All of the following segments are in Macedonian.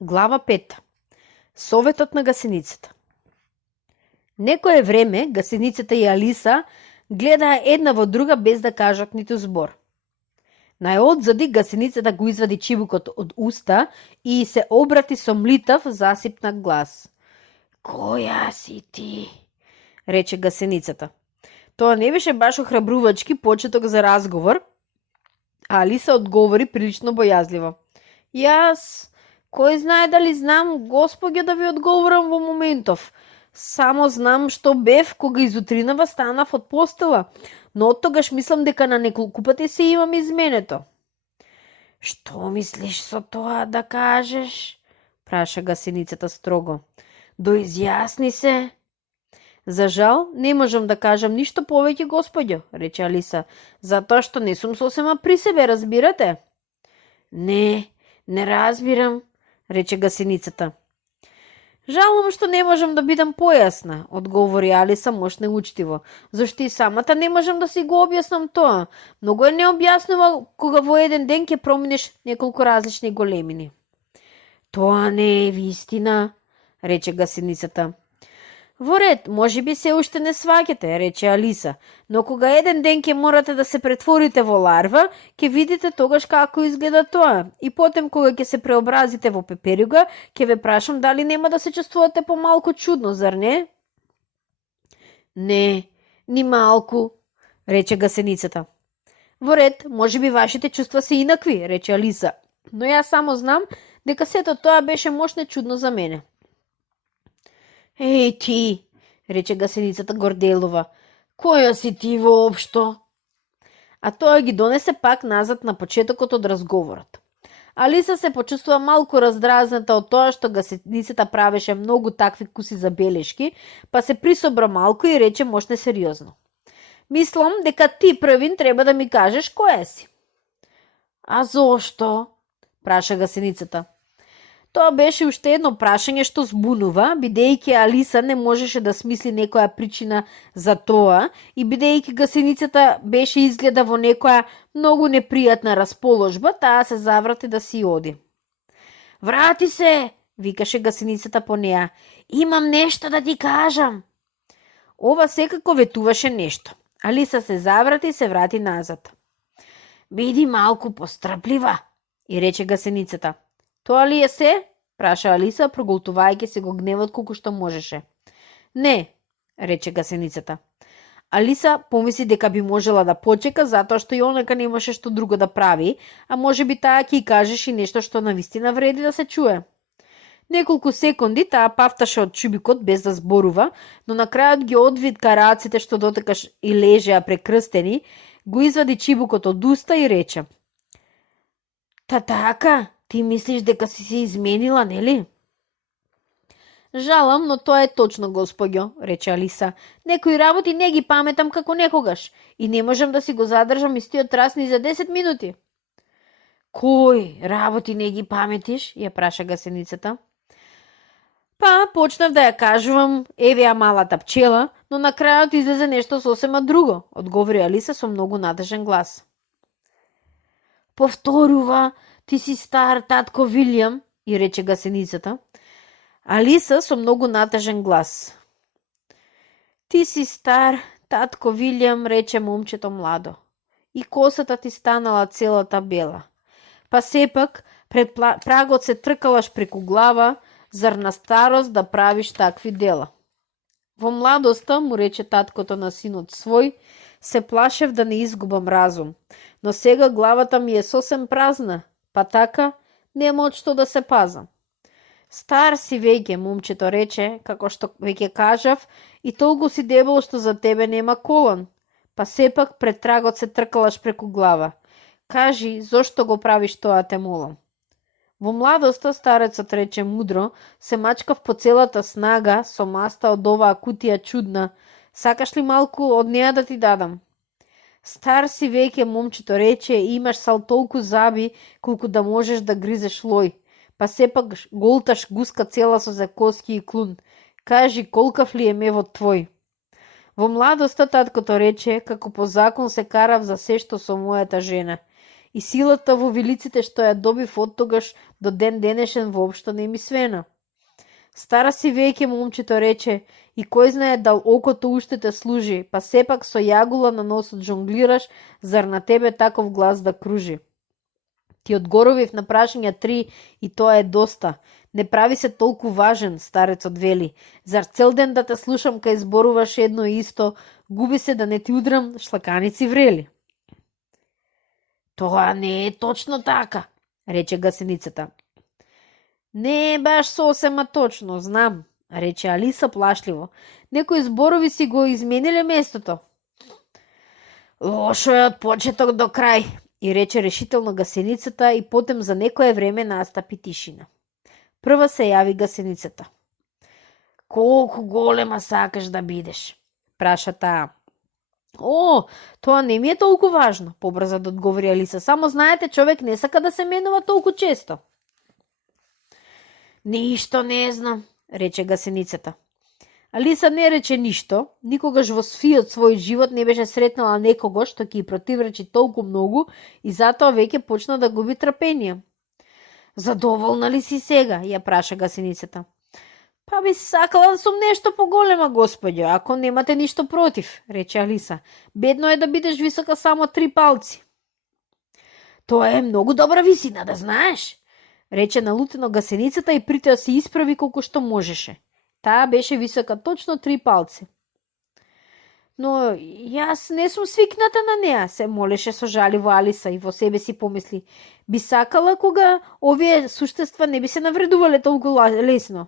Глава 5. Советот на гасеницата. Некое време гасеницата и Алиса гледаа една во друга без да кажат ниту збор. Најодзади гасеницата го извади чибукот од уста и се обрати со млитав, засипнат глас. Која си ти? Рече гасеницата. Тоа не беше баш охрабрувачки почеток за разговор, а Алиса одговори прилично бојазливо. Јас, кој знае дали знам, Господје, да ви одговорам во моментов. Само знам што бев кога изутринава станав од постела, но од тогаш мислам дека на неколку пати се имам изменето. Што мислиш со тоа да кажеш? Праша гасеницата строго. Доизјасни се. За жал, не можам да кажам ништо повеќе, Господјо, рече Алиса, затоа што не сум сосема при себе, разбирате? Не разбирам, рече гасеницата. Жалам што не можам да бидам појасна, одговори Алиса мошне учтиво, зашто и самата не можам да си го објаснам тоа. Многу е необјаснимо кога во еден ден ќе проминеш неколку различни големини. Тоа не е вистина, рече гасеницата. Во ред, може би се уште не сваќате, рече Алиса, но кога еден ден ќе морате да се претворите во ларва, ќе видите тогаш како изгледа тоа. И потем кога ќе се преобразите во пеперуга, ќе ве прашам дали нема да се чувствувате помалку чудно, зар не? Не, ни малку, рече гасеницата. Во ред, може би вашите чувства се инакви, рече Алиса, но јас само знам дека сето тоа беше мошне чудно за мене. Еј ти, рече гасеницата горделова, која си ти воопшто? А тоа ги донесе пак назад на почетокот од разговорот. Алиса се почувствува малку раздразната од тоа што гасеницата правеше многу такви куси забелешки, па се присобра малку и рече мошне сериозно. Мислам дека ти првин треба да ми кажеш која си. А зошто? Праша гасеницата. Тоа беше уште едно прашање што збунува, бидејќи Алиса не можеше да смисли некоја причина за тоа и бидејќи гасеницата беше изгледа во некоја многу непријатна расположба, таа се заврати да си оди. Врати се, викаше гасеницата по неа. Имам нешто да ти кажам. Ова секако ветуваше нешто. Алиса се заврати и се врати назад. Биди малку пострплива, и рече гасеницата. Тоа ли е се? Праша Алиса, проголтувајќи се го гневот колку што можеше. Не, рече гасеницата. Алиса помисли дека би можела да почека затоа што и онака немаше што друго да прави, а може би таа ќе кажеше и нешто што навистина вреди да се чуе. Неколку секунди таа пафташе од чубикот без да зборува, но на крајот ги одвитка раците што дотекаш и лежеа прекрстени, го извади чибукот од уста и рече. Та така? Ти мислиш дека си се изменила, нели? Жалам, но тоа е точно, Господјо, рече Алиса. Некои работи не ги паметам како некогаш и не можам да си го задржам истиот трас ни за 10 минути. Кои работи не ги паметиш? Ја праша гасеницата. Па, почнав да ја кажувам, еве ја малата пчела, но на крајот излезе нешто сосема друго, одговори Алиса со многу натежен глас. Повторува, ти си стар, татко Вилјам, и рече гасеницата. Алиса со многу натежен глас. Ти си стар, татко Вилјам, рече момчето младо. И косата ти станала целата бела. Па сепак, пред прагот се тркалаш преку глава, зар на старост да правиш такви дела. Во младоста, му рече таткото на синот свој, се плашев да не изгубам разум, но сега главата ми е сосем празна, па така нема од што да се пазам. Стар си веќе, момчето рече, како што веќе кажав, и толку си дебел што за тебе нема колан. Па сепак пред трагот се тркалаш преку глава. Кажи, зошто го правиш тоа, те молам? Во младоста, старецот рече мудро, се мачкав по целата снага со маста од оваа кутија чудна. Сакаш ли малку од неа да ти дадам? Стар си веќе, момчето рече, и имаш сал толку заби, колку да можеш да гризеш лој. Па сепак голташ гуска цела со закоски и клун. Кажи, колкав ли е мевот твој? Во младоста таткото рече, како по закон се карав за се што со мојата жена. и силата во вилиците што ја добив од тогаш до ден денешен воопшто не ми свена. Стара си веќе, момчето рече, и кој знае дал окото уште те служи, па сепак со јагула на носот жонглираш, зар на тебе таков глас да кружи. Ти одговорив на прашања 3 и тоа е доста. Не прави се толку важен, старецот вели. Зар цел ден да те слушам кај зборуваш едно и исто, губи се да не ти удрам шлаканици врели. Тоа не е точно така, рече гасеницата. Не е баш сосема точно, знам, рече Алиса плашливо. Некои зборови си го измениле местото. Лошо е од почеток до крај, и рече решително гасеницата и потем за некое време настапи тишина. Прва се јави гасеницата. Колку голема сакаш да бидеш? Праша таа. О, тоа не ми е толку важно, побрза да одговори Алиса. Само знаете, човек не сака да се менува толку често. Ништо не знам, рече гасеницата. Алиса не рече ништо, никогаш во свиот свој живот не беше сретнала некого што ќе ја противречи толку многу и затоа веќе почна да губи трпение. Задоволна ли си сега? Ја праша гасеницата. Па би сакала да сум нешто поголема, господјо, ако немате ништо против, рече Алиса. Бедно е да бидеш висока само 3 палци. Тоа е многу добра висина, да знаеш, рече налутено гасеницата и притоа се исправи колку што можеше. Таа беше висока точно 3 палци. Но јас не сум свикната на неа, се молеше со жаливо Алиса и во себе си помисли. Би сакала кога овие суштества не би се навредувале толку лесно.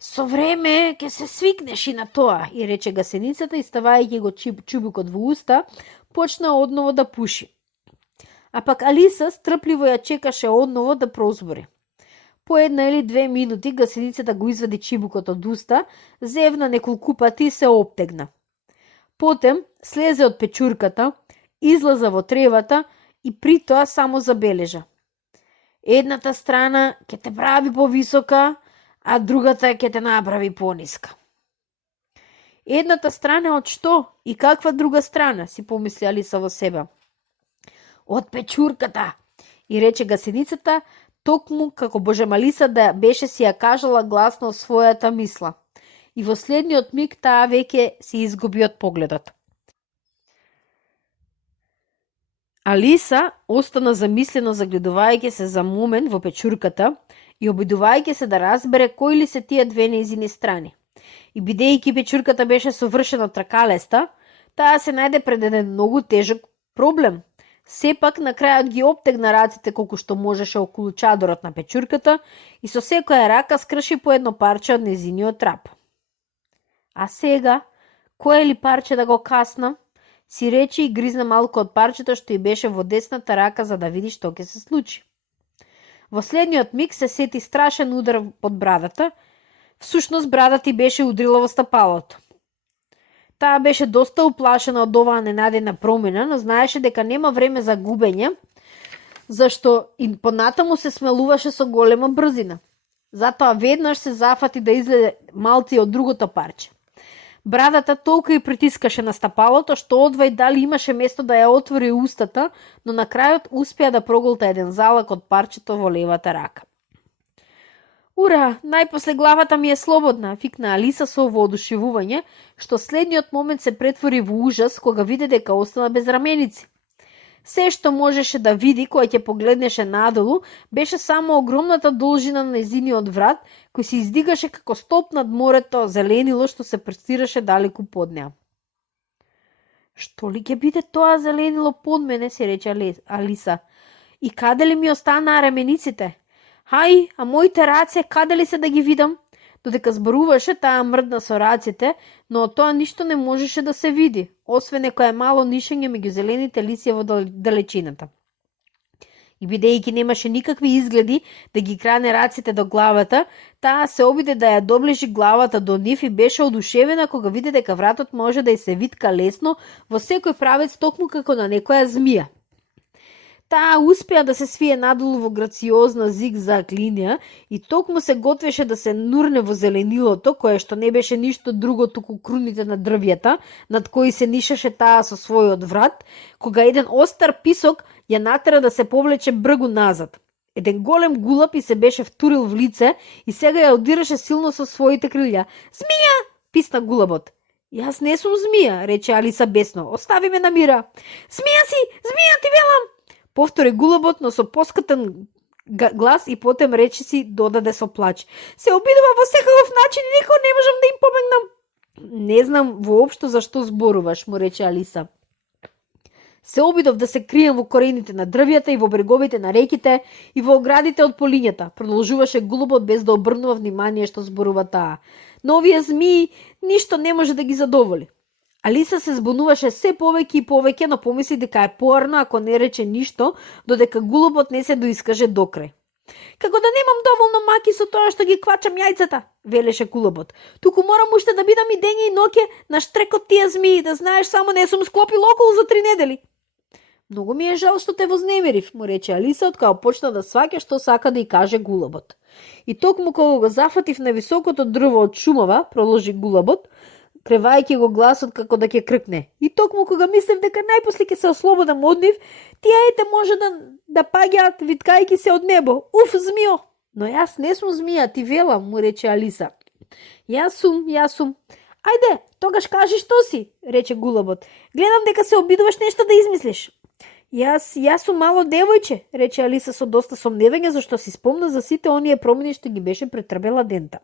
Со време ќе се свикнеш и на тоа, и рече гасеницата и ставајќи го чубукот во уста, почна одново да пуши. А пак Алиса стрпливо ја чекаше одново да прозбори. По 1 или 2 минути гасеницата го извади чибукот од уста, зевна неколку пати и се оптегна. Потем слезе од печурката, излаза во тревата и при тоа само забележа. Едната страна ќе те прави повисока, а другата ќе те направи пониска. Едната страна од што и каква друга страна, си помисли Алиса во себе. Од печурката, и рече гасеницата, токму како Божемалиса да беше си ја кажала гласно својата мисла. И во следниот миг таа веќе си изгуби од погледот. Алиса остана замислено загледувајќи се за момент во печурката и обидувајќи се да разбере кои ли се тие две нејзини страни. И бидејќи печурката беше совршено тракалеста, таа се најде пред еден многу тежок проблем. Сепак на крајот ги оптегна раците колку што можеше околу чадорот на печурката и со секоја рака скрши по едно парче од незиниот трап. А сега, кое ли парче да го каснам? Си рече и гризна малку од парчето што и беше во десната рака за да види што ќе се случи. Во следниот миг се сети страшен удар под брадата, всушност брадата ти беше удрила во стапалото. Таа беше доста уплашена од оваа ненадена промена, но знаеше дека нема време за губење, зашто и понатаму се смелуваше со голема брзина. Затоа веднаш се зафати да излезе малци од другото парче. Брадата толку и притискаше на стапалото, што одвај дали имаше место да ја отвори устата, но на крајот успеа да проголта еден залак од парчето во левата рака. Ура, најпосле главата ми е слободна, викна Алиса со воодушевување, што следниот момент се претвори во ужас кога виде дека остана без раменици. Се што можеше да види кога ќе погледнеше надолу беше само огромната должина на нејзиниот врат, кој се издигаше како столб над морето зеленило што се простираше далеку под неа. Што ли ќе биде тоа зеленило под мене, се рече Алиса. И каде ли ми останаа рамениците? Хај, а моите раце, каде ли се да ги видам? Додека зборуваше, таа мрдна со раците, но од тоа ништо не можеше да се види, освен некое мало нишење меѓу зелените лисија во далечината. И бидејќи немаше никакви изгледи да ги кране раците до главата, таа се обиде да ја доближи главата до нив и беше одушевена кога виде дека вратот може да ја се витка лесно во секој правец токму како на некоја змија. Таа успеа да се свие надолу во грациозна зигзаг линија и токму се готвеше да се нурне во зеленилото, кое што не беше ништо друго туку круните на дрвјата, над кои се нишаше таа со својот врат, кога еден остар писок ја натера да се повлече бргу назад. Еден голем гулап и се беше втурил в лице и сега ја одираше силно со своите крилја. Змија! Писна гулабот. Јас не сум змија, рече Алиса бесно. Остави ме на мира. Змија си! Змија ти велам! Повтори гулабот, но со поскатен глас и потем речиси додаде со плач. Се обидува во секаков начин и никој не можам да им помогнам. Не знам воопшто зашто зборуваш, му рече Алиса. Се обидов да се крием во корените на дрвјата и во бреговите на реките и во оградите од полињата, продолжуваше гулабот без да обрнува внимание што зборува таа. Но овие змии ништо не може да ги задоволи. Алиса се збунуваше се повеќе и повеќе, но помисли дека е поарно ако не рече ништо, додека гулабот не се доискаже докрај. Како да немам доволно маки со тоа што ги квачам јајцата, велеше гулабот. Туку морам уште да бидам и дење и ноќе на штрекот тие змии, да знаеш само не сум склопил околу за 3 недели. Многу ми е жал што те вознемирив, му рече Алиса, откако почна да сваќа што сака да ја каже гулабот. И токму кога го зафатив на високото дрво од шумава, продолжи гулабот, кревајќи го гласот како да ќе кркне. И токму кога мислев дека најпосле ќе се ослободам од нив, тие ајте може да паѓаат виткајќи се од небо. Уф, змио! Но јас не сум змија, ти велам, му рече Алиса. Јас сум. Ајде, тогаш кажи што си, рече гулабот. Гледам дека се обидуваш нешто да измислиш. Јас сум мало девојче, рече Алиса со доста сомневање, зашто си спомна за сите оние промени што ги беше претрпела дента.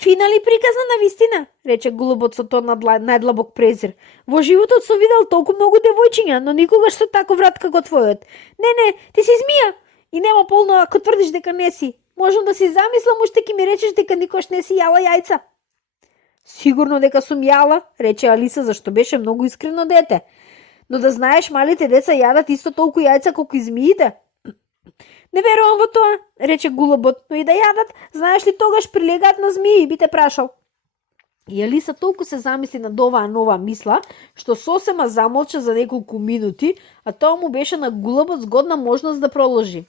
Фина ли приказна на вистина, рече гулабот со тон најдлабок презир. Во животот сум видел толку многу девојчиња, но никогаш со таков врат како твојот. Не, ти си змија и нема полно ако тврдиш дека не си. Можам да си замислам уште ки ми речеш дека никош не си јала јајца. Сигурно дека сум јала, рече Алиса, зашто беше многу искрено дете. Но да знаеш, малите деца јадат исто толку јајца колку и змиите. Не верувам во тоа, рече гулабот, но и да јадат, знаеш ли тогаш прилегаат на змии, би те прашал. И Алиса толку се замисли над оваа нова мисла, што сосема замолча за неколку минути, а тоа му беше на гулабот згодна можност да продолжи.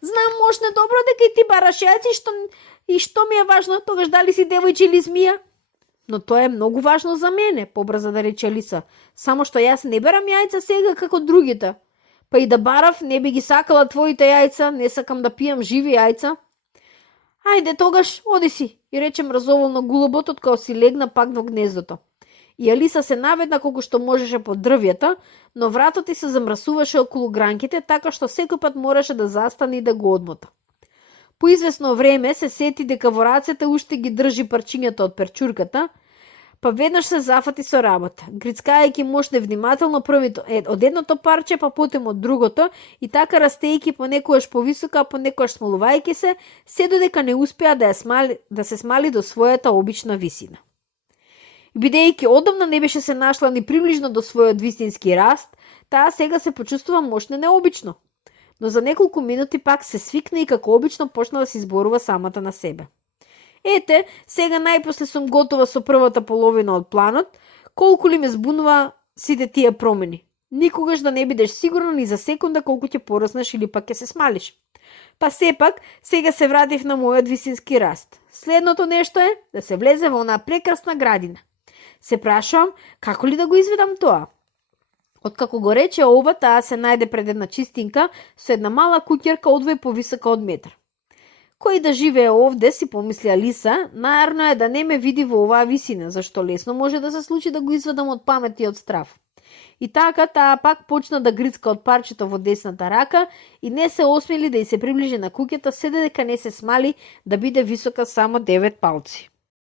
Знам можне добро дека и ти бараш јајци и што ми е важно, тогаш дали си девојче или змија? Но тоа е многу важно за мене, побрза да рече Алиса. Само што јас не берам јајца сега како другите. Па и да барав, не би ги сакала твоите јајца, не сакам да пијам живи јајца. Ајде тогаш, оди си, и рече мразоволно гулабот, откако си легна пак во гнездото. И Алиса се наведна колку што можеше по дрвјата, но вратот ѝ се замрасуваше околу гранките, така што секој пат мораше да застане и да го одмота. По извесно време се сети дека во рацете уште ги држи парчињата од перчурката, па веднаш се зафати со работа, грицкајќи мошне внимателно првито од едното парче, па потем од другото, и така растејќи понекогаш повисока, а понекогаш смолувајќи се додека не успеа да се смали до својата обична висина. Бидејќи одамна не беше се нашла ни приближно до својот вистински раст, таа сега се почувствува мошне необично. Но за неколку минути пак се свикна и како обично почна да се изборува самата на себе. Ете, сега најпосле сум готова со првата половина од планот, колку ли ме збунува сите тие промени. Никогаш да не бидеш сигурна ни за секунда колку ќе пораснеш или пак ќе се смалиш. Па сепак, сега се вратив на мојот висински раст. Следното нешто е да се влезе во онаа прекрасна градина. Се прашувам, како ли да го изведам тоа? Откако го рече ова, таа се најде пред една чистинка со една мала куќерка одвој повисока од метар. Кој да живее овде, си помисли Алиса, најарно е да не ме види во оваа висина, зашто лесно може да се случи да го изведам од памет и од страв. И така таа пак почна да грицка од парчето во десната рака и не се осмели да ѝ се приближи на куќата, се додека не се смали да биде висока само 9 палци.